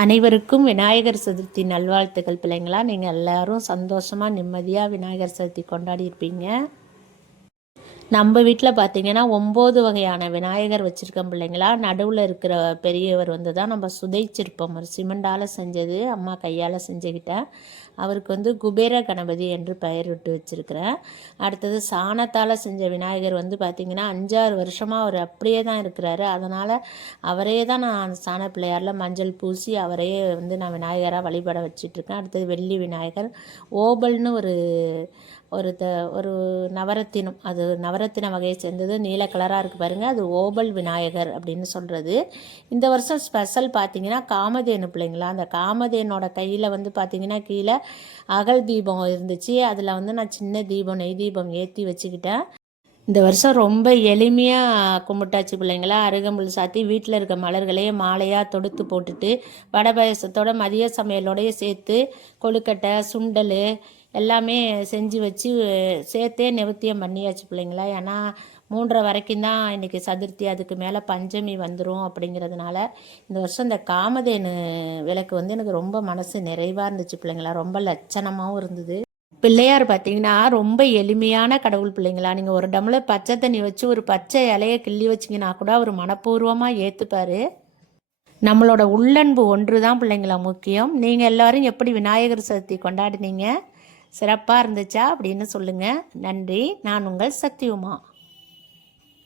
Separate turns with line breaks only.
அனைவருக்கும் விநாயகர் சதுர்த்தி நல்வாழ்த்துக்கள் பிள்ளைங்களா. நீங்கள் எல்லாரும் சந்தோஷமாக நிம்மதியாக விநாயகர் சதுர்த்தி கொண்டாடி இருப்பீங்க. நம்ம வீட்டில் பார்த்தீங்கன்னா ஒம்பது வகையான விநாயகர் வச்சுருக்கோம் பிள்ளைங்களா. நடுவில் இருக்கிற பெரியவர் வந்து தான் நம்ம சுதைச்சிருப்போம். ஒரு சிமெண்டால் செஞ்சது அம்மா கையால் செஞ்சுக்கிட்டேன். அவருக்கு வந்து குபேர கணபதி என்று பெயர் விட்டு வச்சுருக்கிறேன். அடுத்தது சாணத்தால் செஞ்ச விநாயகர் வந்து பார்த்திங்கன்னா அஞ்சாறு வருஷமாக அவர் அப்படியே தான் இருக்கிறாரு. அதனால் அவரே தான் நான் சாண பிள்ளையாரில் மஞ்சள் பூசி அவரையே வந்து நான் விநாயகராக வழிபட வச்சிட்ருக்கேன் அடுத்தது வெள்ளி விநாயகர் ஓபல்னு ஒரு ஒரு த ஒரு நவரத்தினம். அது நவரத்தின வகையை சேர்ந்தது. நீல கலராக இருக்குது பாருங்கள் அது ஓபல் விநாயகர் அப்படின்னு சொல்கிறது இந்த வருஷம் ஸ்பெஷல் பார்த்தீங்கன்னா காமதேனு பிள்ளைங்களா? அந்த காமதேனோட கையில் வந்து பார்த்திங்கன்னா கீழே அகல் தீபம் இருந்துச்சு. அதில் வந்து நான் சின்ன தீபம் நெய் தீபம் ஏற்றி வச்சுக்கிட்டேன். இந்த வருஷம் ரொம்ப எளிமையாக கும்பிட்டாச்சு பிள்ளைங்களா. அருகம்புல் சாத்தி வீட்டில் இருக்க மலர்களையே மாலையாக தொடுத்து போட்டுட்டு வடை பாயசத்தோட மதிய சமையலோடைய சேர்த்து கொழுக்கட்டை சுண்டல் எல்லாமே செஞ்சு வச்சு சேர்த்தே நிவர்த்தியம் பண்ணியாச்சு பிள்ளைங்களா. ஏன்னா மூன்றரை வரைக்கும் தான் இன்றைக்கி சதுர்த்தி அதுக்கு மேலே பஞ்சமி வந்துடும் அப்படிங்கிறதுனால இந்த வருஷம் இந்த காமதேனு விளக்கு வந்து எனக்கு ரொம்ப மனசு நிறைவாக இருந்துச்சு பிள்ளைங்களா. ரொம்ப லட்சணமாகவும் இருந்தது. பிள்ளையார் பார்த்தீங்கன்னா ரொம்ப எளிமையான கடவுள் பிள்ளைங்களா. நீங்கள் ஒரு டம்ளர் பச்சை தண்ணி வச்சு ஒரு பச்சை இலையை கிள்ளி வச்சிங்கன்னா கூட அவர் மனப்பூர்வமாக ஏற்றுப்பார் நம்மளோட உள்ளன்பு ஒன்று தான் பிள்ளைங்களா முக்கியம். நீங்கள் எல்லோரும் எப்படி விநாயகர் சதுர்த்தி கொண்டாடினீங்க? சிறப்பாக இருந்துச்சா அப்படின்னு சொல்லுங்கள் நன்றி. நான் உங்கள் சக்தி